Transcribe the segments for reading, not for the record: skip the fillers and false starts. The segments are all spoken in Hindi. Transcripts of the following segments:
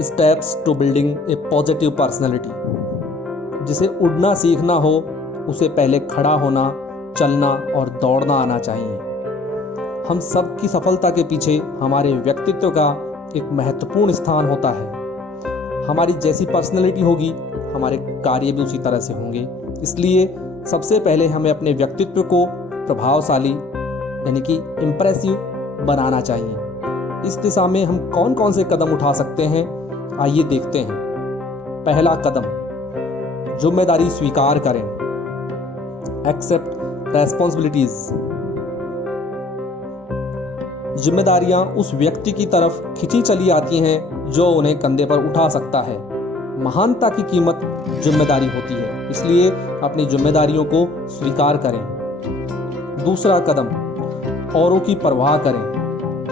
Steps to building a positive personality. जिसे उड़ना सीखना हो उसे पहले खड़ा होना, चलना और दौड़ना आना चाहिए। हम सब की सफलता के पीछे हमारे व्यक्तित्व का एक महत्वपूर्ण स्थान होता है। हमारी जैसी पर्सनैलिटी होगी, हमारे कार्य भी उसी तरह से होंगे। इसलिए सबसे पहले हमें अपने व्यक्तित्व को प्रभावशाली यानी कि इम्प्रेसिव बनाना चाहिए। इस दिशा में हम कौन कौन से कदम उठा सकते हैं, आइए देखते हैं। पहला कदम, जिम्मेदारी स्वीकार करें। Accept responsibilities. जिम्मेदारियां उस व्यक्ति की तरफ खिंची चली आती हैं जो उन्हें कंधे पर उठा सकता है। महानता की कीमत जिम्मेदारी होती है, इसलिए अपनी जिम्मेदारियों को स्वीकार करें। दूसरा कदम, औरों की परवाह करें।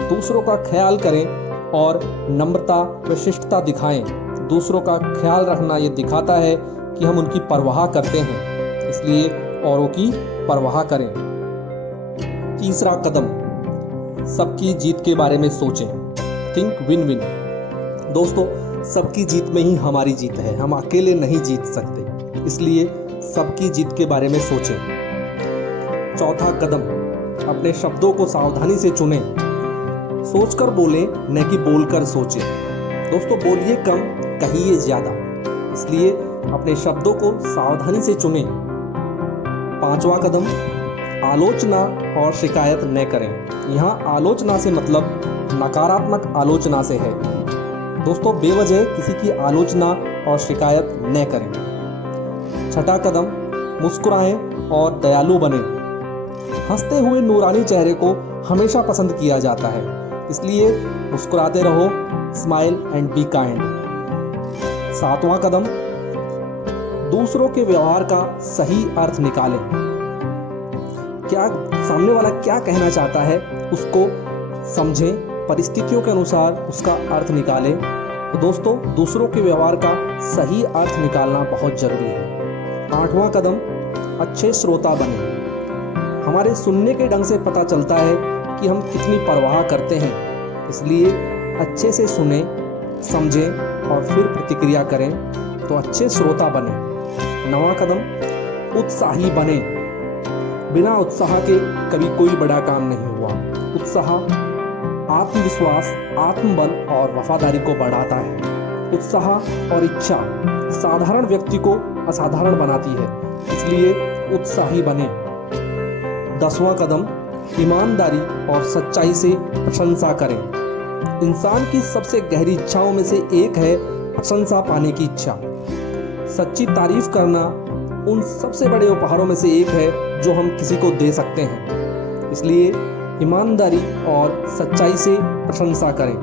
दूसरों का ख्याल करें और नम्रता व शिष्टता दिखाएं। दूसरों का ख्याल रखना ये दिखाता है कि हम उनकी परवाह करते हैं, इसलिए औरों की परवाह करें। तीसरा कदम, सबकी जीत के बारे में सोचें। Think win win. दोस्तों, सबकी जीत में ही हमारी जीत है, हम अकेले नहीं जीत सकते, इसलिए सबकी जीत के बारे में सोचें। चौथा कदम, अपने शब्दों को सावधानी से चुनें। सोचकर बोलें, न कि बोलकर सोचें। दोस्तों, बोलिए कम, कहिए ज्यादा, इसलिए अपने शब्दों को सावधानी से चुनें। पांचवा कदम, आलोचना और शिकायत न करें। यहाँ आलोचना से मतलब नकारात्मक आलोचना से है। दोस्तों, बेवजह किसी की आलोचना और शिकायत न करें। छठा कदम, मुस्कुराएं और दयालु बनें। हंसते हुए नूरानी चेहरे को हमेशा पसंद किया जाता है, इसलिए मुस्कुराते रहो। Smile and be kind. सातवां कदम, दूसरों के व्यवहार का सही अर्थ निकालें। क्या सामने वाला क्या कहना चाहता है उसको समझें, परिस्थितियों के अनुसार उसका अर्थ निकालें। तो दोस्तों, दूसरों के व्यवहार का सही अर्थ निकालना बहुत जरूरी है। आठवां कदम, अच्छे श्रोता बने। हमारे सुनने के ढंग से पता चलता है कि हम कितनी परवाह करते हैं, इसलिए अच्छे से सुने, समझें और फिर प्रतिक्रिया करें, तो अच्छे श्रोता बने। नवां कदम, उत्साही बने। बिना उत्साह के कभी कोई बड़ा काम नहीं हुआ। उत्साह आत्मविश्वास, आत्मबल और वफादारी को बढ़ाता है। उत्साह और इच्छा साधारण व्यक्ति को असाधारण बनाती है, इसलिए उत्साही बने। 10वां कदम, ईमानदारी और सच्चाई से प्रशंसा करें। इंसान की सबसे गहरी इच्छाओं में से एक है प्रशंसा पाने की इच्छा। सच्ची तारीफ करना उन सबसे बड़े उपहारों में से एक है जो हम किसी को दे सकते हैं, इसलिए ईमानदारी और सच्चाई से प्रशंसा करें।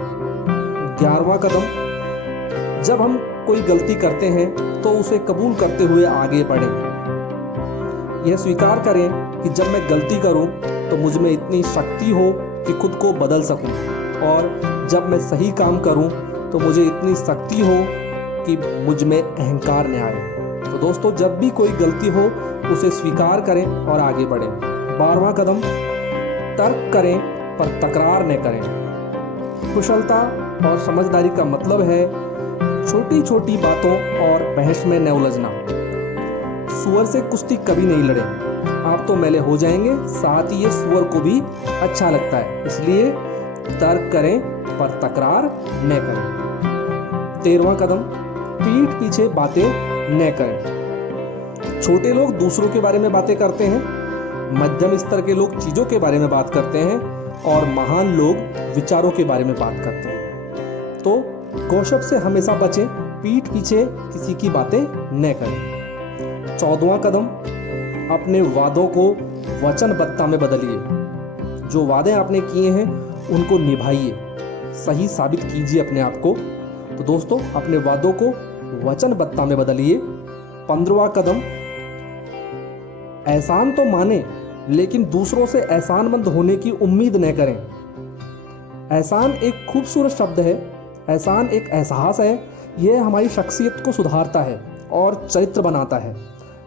11वां कदम, जब हम कोई गलती करते हैं तो उसे कबूल करते हुए आगे बढ़ें। यह स्वीकार करें कि जब मैं गलती करूं तो मुझ में इतनी शक्ति हो कि खुद को बदल सकूं, और जब मैं सही काम करूं तो मुझे इतनी शक्ति हो कि मुझ में अहंकार न आए। तो दोस्तों, जब भी कोई गलती हो उसे स्वीकार करें और आगे बढ़ें। 12वां कदम, तर्क करें पर तकरार न करें। कुशलता और समझदारी का मतलब है छोटी छोटी बातों और बहस में न उलझना। सुअर से कुश्ती कभी नहीं लड़े, आप तो मैले हो जाएंगे, साथ ही ये सुअर को भी अच्छा लगता है, इसलिए तर्क करें पर तकरार न करें। 13वां कदम, पीठ पीछे बातें न करें। छोटे लोग दूसरों के बारे में बातें करते हैं, मध्यम स्तर के लोग चीजों के बारे में बात करते हैं और महान लोग विचारों के बारे में बात करते हैं। तो गॉसिप से हमेशा बचें, पीठ पीछे किसी की बातें न करें। 14वां कदम, अपने वादों को वचनबद्धता में बदलिए। जो वादे आपने किए हैं उनको निभाइए, सही साबित कीजिए अपने आप को। तो दोस्तों, अपने वादों को वचनबद्धता में बदलिए। 15वां कदम, एहसान तो माने लेकिन दूसरों से एहसानमंद होने की उम्मीद न करें। एहसान एक खूबसूरत शब्द है। एहसान एक एहसास है, यह हमारी शख्सियत को सुधारता है और चरित्र बनाता है।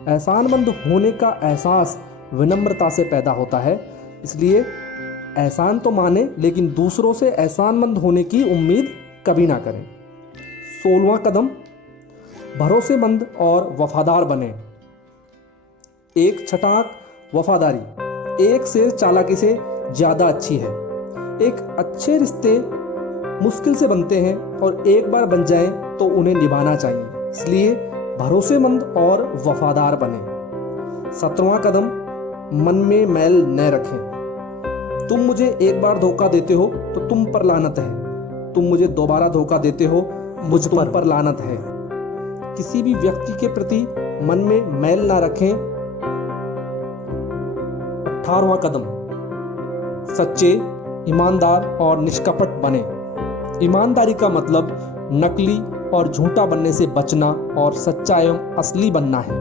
एहसानमंद होने का एहसास विनम्रता से पैदा होता है, इसलिए एहसान तो माने लेकिन दूसरों से एहसानमंद होने की उम्मीद कभी ना करें। 16वां कदम, भरोसेमंद और वफादार बने। एक छटाक वफादारी एक से चालाकी से ज़्यादा अच्छी है। एक अच्छे रिश्ते मुश्किल से बनते हैं और एक बार बन जाएं तो उन्हें निभाना चाहिए, इसलिए भरोसेमंद और वफादार बने। 17वां कदम, मन में मैल न रखें। तुम मुझे एक बार धोखा देते हो तो तुम पर लानत है, तुम मुझे दोबारा धोखा देते हो मुझ पर लानत है। किसी भी व्यक्ति के प्रति मन में मैल ना रखें। 18वां कदम, सच्चे, ईमानदार और निष्कपट बने। ईमानदारी का मतलब नकली और झूठा बनने से बचना और सच्चा एवं असली बनना है,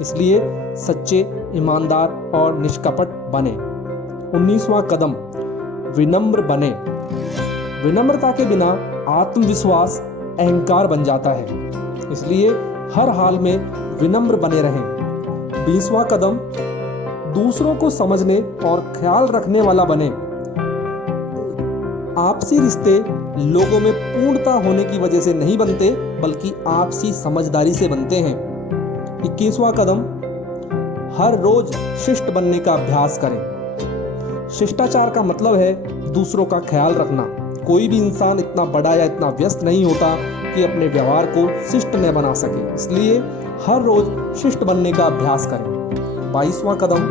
इसलिए सच्चे, ईमानदार और निष्कपट बने। 19वां कदम, विनम्र बने। विनम्रता के बिना आत्मविश्वास अहंकार बन जाता है, इसलिए हर हाल में विनम्र बने रहें। 20वां कदम, दूसरों को समझने और ख्याल रखने वाला बने। आपसी रिश्ते लोगों में पूर्णता होने की वजह से नहीं बनते, बल्कि आपसी समझदारी से बनते हैं। 21वां कदम, हर रोज शिष्ट बनने का अभ्यास करें। शिष्टाचार का मतलब है दूसरों का ख्याल रखना। कोई भी इंसान इतना बड़ा या इतना व्यस्त नहीं होता कि अपने व्यवहार को शिष्ट न बना सके, इसलिए हर रोज शिष्ट बनने का अभ्यास करें। 22वां कदम,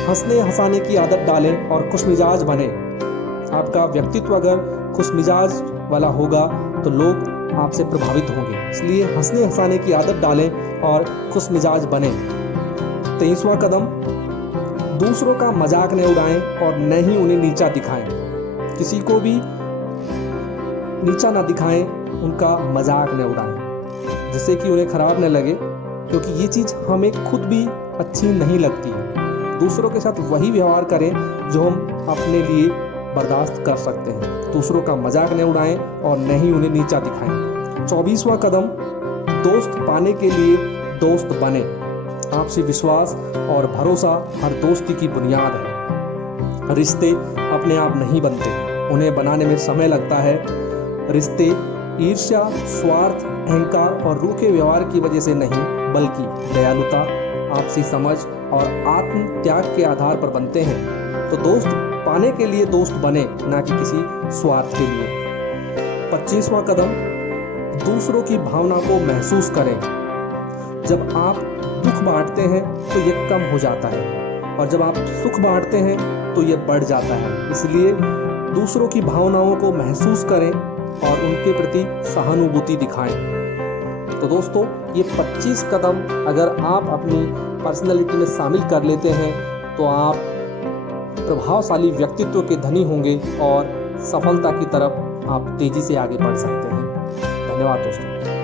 हंसने हंसाने की आदत डालें और खुशमिजाज बने। आपका व्यक्तित्व अगर खुशमिजाज वाला होगा तो लोग आपसे प्रभावित होंगे, इसलिए हंसने हंसाने की आदत डालें और खुशमिजाज बने। 23वां कदम, दूसरों का मजाक न उड़ाएं और न ही उन्हें नीचा दिखाएं। किसी को भी नीचा ना दिखाएं, उनका मजाक न उड़ाएं, जिससे कि उन्हें खराब न लगे, क्योंकि ये चीज़ हमें खुद भी अच्छी नहीं लगती है। दूसरों के साथ वही व्यवहार करें जो हम अपने लिए बर्दाश्त कर सकते हैं। दूसरों का मजाक न उड़ाएं और न ही उन्हें नीचा दिखाएं। 24वां कदम, दोस्त पाने के लिए दोस्त बने। आपसी विश्वास और भरोसा हर दोस्ती की बुनियाद है। रिश्ते अपने आप नहीं बनते, उन्हें बनाने में समय लगता है। रिश्ते ईर्ष्या, स्वार्थ, अहंकार और रूखे व्यवहार की वजह से नहीं, बल्कि दयालुता, आपसी समझ और आत्म त्याग के आधार पर बनते हैं। तो दोस्त पाने के लिए दोस्त बने, ना कि किसी स्वार्थ के लिए। 25वां कदम, दूसरों की भावना को महसूस करें। जब आप दुख बांटते हैं तो ये कम हो जाता है, और जब आप सुख बांटते हैं तो ये बढ़ जाता है। इसलिए दूसरों की भावनाओं को महसूस करें और उनके प्रति सहानुभूति दिखाएं। तो दोस्तों, ये 25 कदम अगर आप अपनी पर्सनैलिटी में शामिल कर लेते हैं तो आप प्रभावशाली व्यक्तित्व के धनी होंगे और सफलता की तरफ आप तेजी से आगे बढ़ सकते हैं। धन्यवाद दोस्तों।